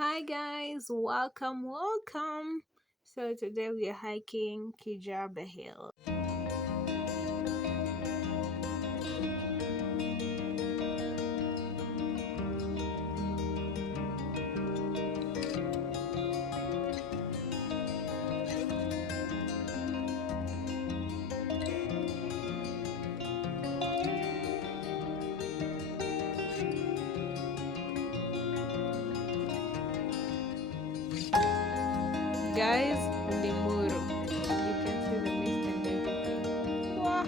Hi guys, welcome. So today we are hiking Kijabe Hill. Guys, Limuru. You can see the mist and everything. Wow.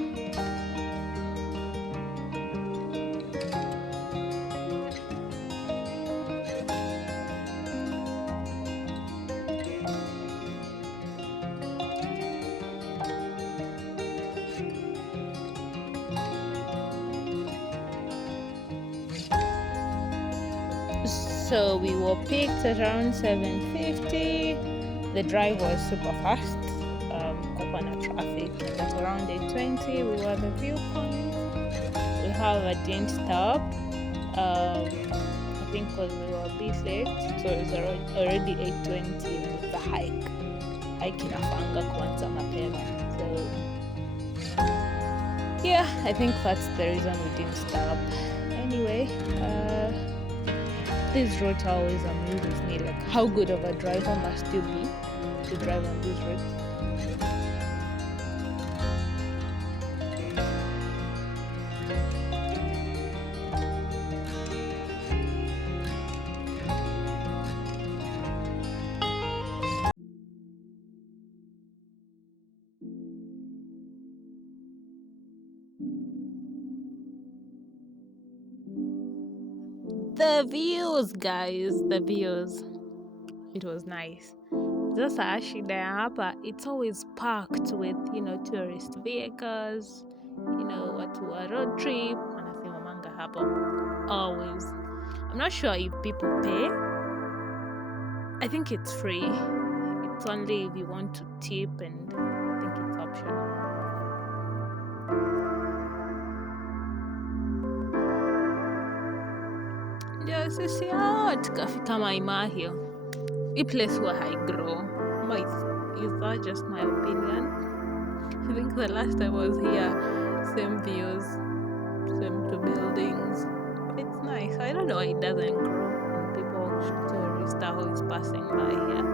So we were picked around 7:50. The drive was super fast. Kopana traffic, and at around 8:20 we were at the viewpoint. We have a didn't stop. I think because we were a bit late, so it was already 8:20 and it's a hike. Hike inafanga kuanza mapema. So yeah, I think that's the reason we didn't stop. Anyway, this route always amuses me. Like, how good of a driver must you be to drive on this route? The views, guys, the views. It was nice. Sasa shida ya hapa, it's always packed with, tourist vehicles, watu wa road trip, wanasimamanga hapo. Always. I'm not sure if people pay. I think it's free. It's only if you want to tip, and I think it's optional. Ndio sisi tukafika Maimahio. Hii place huwa haigrow. Is that just my opinion? I think the last time I was here, same views, same two buildings. It's nice. I don't know why it doesn't grow and tourists are always passing by here.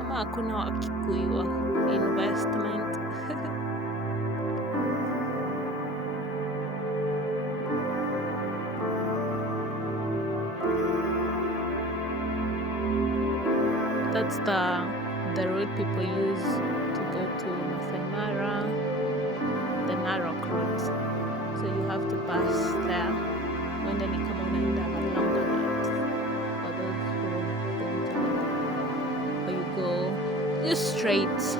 Ama hakuna wakikuyu wa investment. That's the road people use to go to Masai Mara, the Narok route. So you have to pass there. When then you come on and have a longer route. For those who don't know, or you go just straight.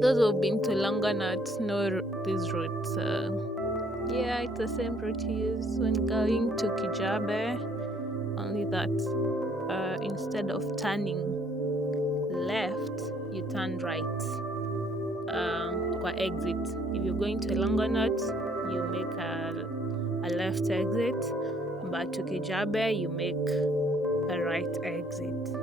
Those who've been to Longonot know these routes. Yeah, it's the same route you use when going to Kijabe, only that instead of turning left, you turn right. Kwa exit. If you're going to Longonot, you make a left exit, but to Kijabe, you make a right exit.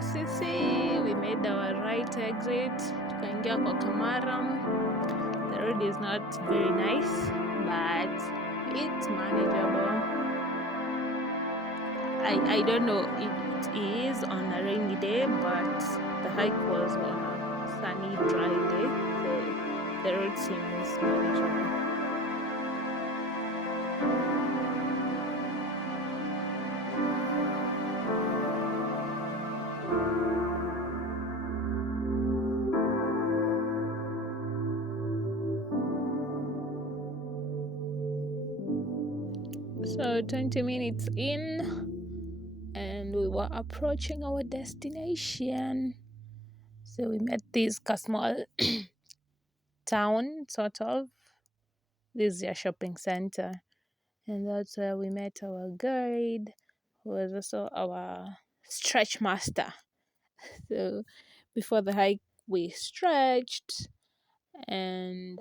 Sisi, we made our right exit, tukaingia kwa Kamaram. The road is not very nice, but it's manageable. I don't know if it is on a rainy day, but the hike was on a sunny, dry day, so the road seems manageable. So 20 minutes in, and we were approaching our destination. So we met this small town, sort of. This is their shopping center. And that's where we met our guide, who was also our stretch master. So before the hike, we stretched and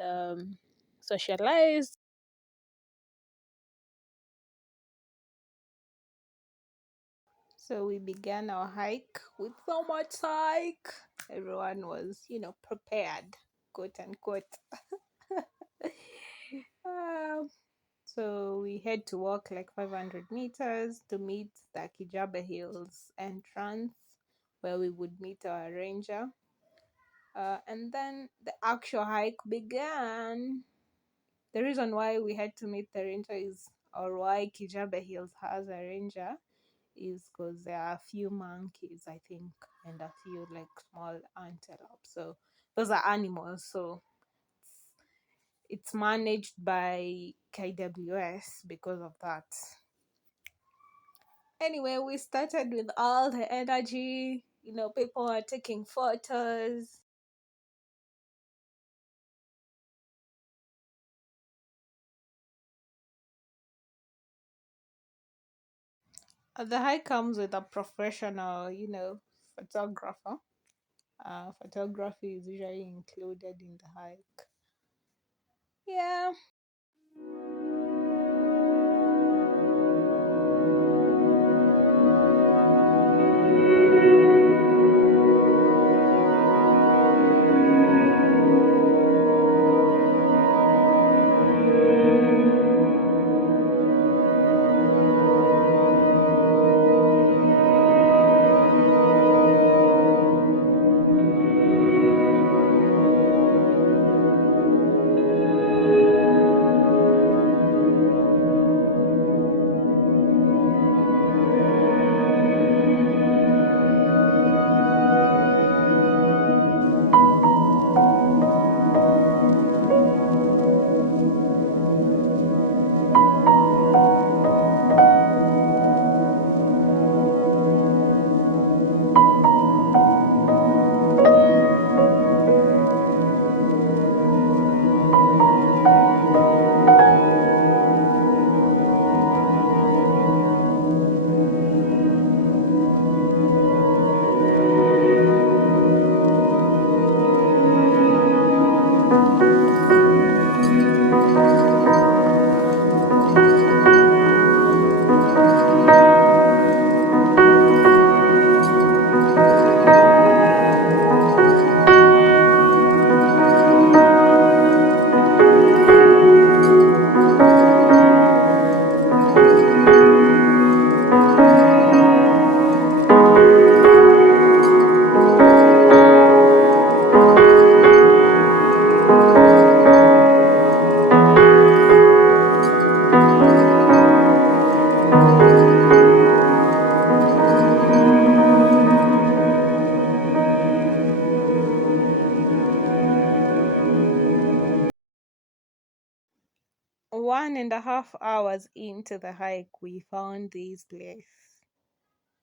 socialized. So we began our hike with so much hike. Everyone was, prepared, quote unquote. Um, so we had to walk like 500 meters to meet the Kijabe Hills entrance, where we would meet our ranger. And then the actual hike began. The reason why we had to meet the ranger is, or why Kijabe Hills has a ranger, is because there are a few monkeys, I think, and a few like small antelopes. So those are animals. So it's managed by KWS because of that. Anyway, we started with all the energy. People are taking photos. The hike comes with a professional, photographer. Photography is usually included in the hike. Yeah. One and a half hours into the hike, we found this place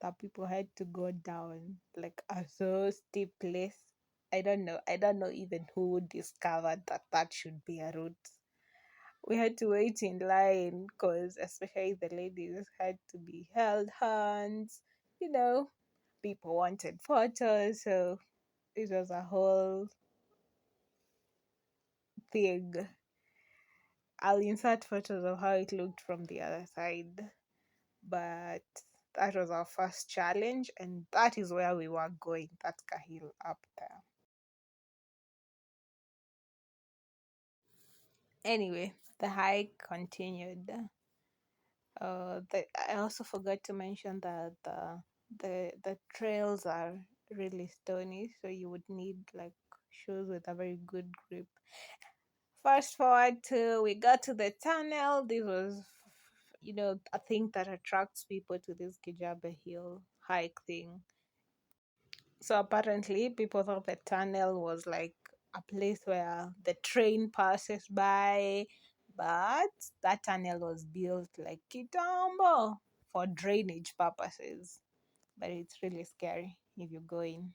that people had to go down, like a so steep place. I don't know. I don't know even who discovered that that should be a route. We had to wait in line because, especially the ladies, had to be held hands. You know, people wanted photos, so it was a whole thing. I'll insert photos of how it looked from the other side. But that was our first challenge, and that is where we were going. That's Kahil up there. Anyway, the hike continued. I also forgot to mention that the trails are really stony, so you would need like shoes with a very good grip. Fast forward to we got to the tunnel. This was, a thing that attracts people to this Kijabe Hill hike thing. So apparently, people thought the tunnel was like a place where the train passes by, But that tunnel was built like kitambo for drainage purposes. But it's really scary if you go in.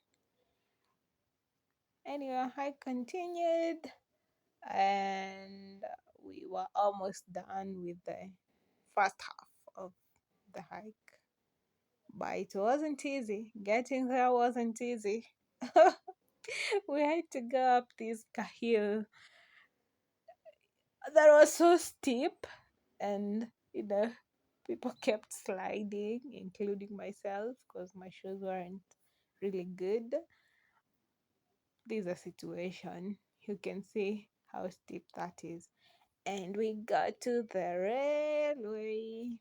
Anyway, I continued and we were almost done with the first half of the hike. But it wasn't easy. Getting there wasn't easy. We had to go up this hill that was so steep, and people kept sliding, including myself, because my shoes weren't really good. This is a situation. You can see how steep that is. And we got to the railway.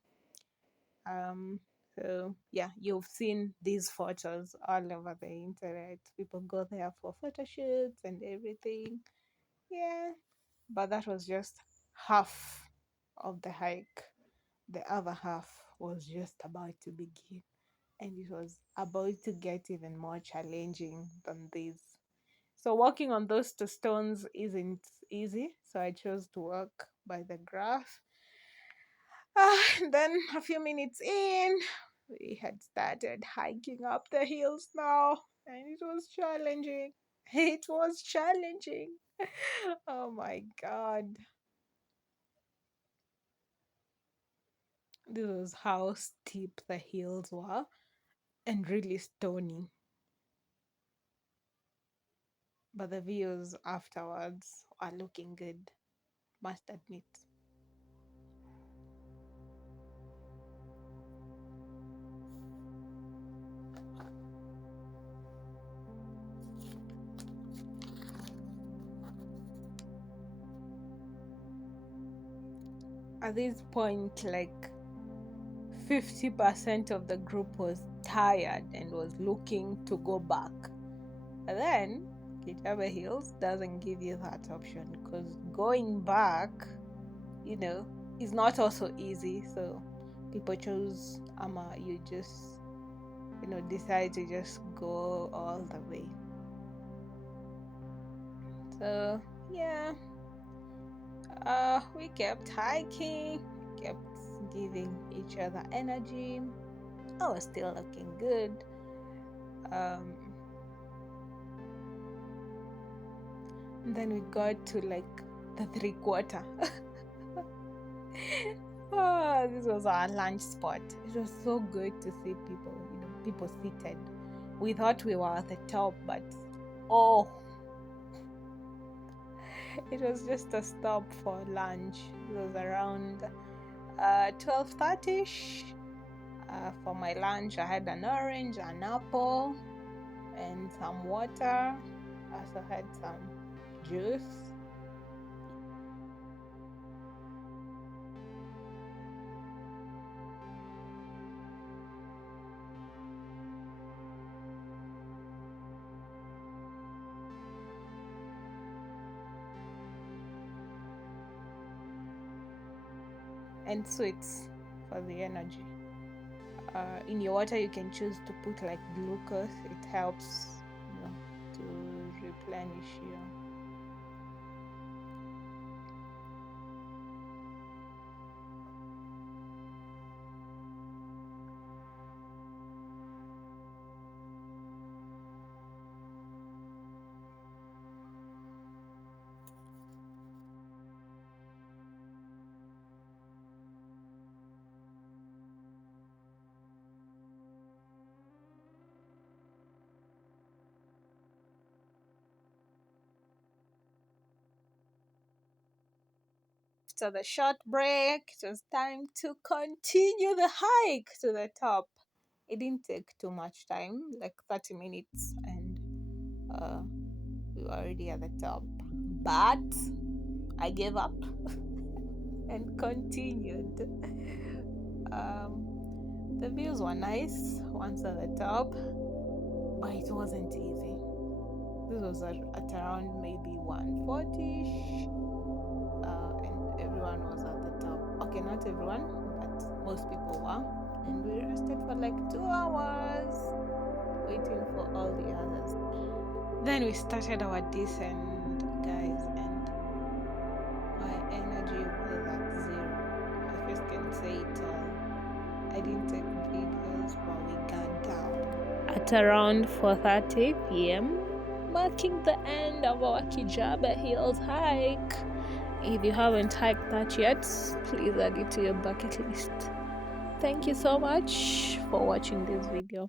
Um, so yeah, you've seen these photos all over the internet. People go there for photo shoots and everything. Yeah, but that was just half of the hike. The other half was just about to begin, and it was about to get even more challenging than this. So walking on those two stones isn't easy, so I chose to walk by the graph. Then a few minutes in, we had started hiking up the hills now, and it was challenging. It was challenging. Oh my god. This was how steep the hills were and really stony. But the views afterwards are looking good, must admit. At this point, like 50% of the group was tired and was looking to go back. And then Kijabe Hills doesn't give you that option, because going back, is not also easy. So people choose you just decide to just go all the way. So yeah, we kept hiking, kept giving each other energy. I was still looking good. And then we got to like the 3/4. This was our lunch spot. It was so good to see people seated. We thought we were at the top, but oh, it was just a stop for lunch. It was around 12:30ish. For my lunch, I had an orange, an apple, and some water. I also had some juice. And sweets for the energy. In your water, you can choose to put like glucose. It helps, to replenish you. After the short break, it was time to continue the hike to the top. It didn't take too much time, like 30 minutes, and we were already at the top. But I gave up and continued. The views were nice once at the top, but it wasn't easy. This was at around maybe 1:40ish, and everyone was at the top. Okay, not everyone, but most people were. And we rested for like 2 hours waiting for all the others. Then we started our descent, guys, and my energy was didn't take videos, but we got down at around 4:30 p.m., marking the end of our Kijabe Hills hike. If you haven't hiked that yet, please add it to your bucket list. Thank you so much for watching this video.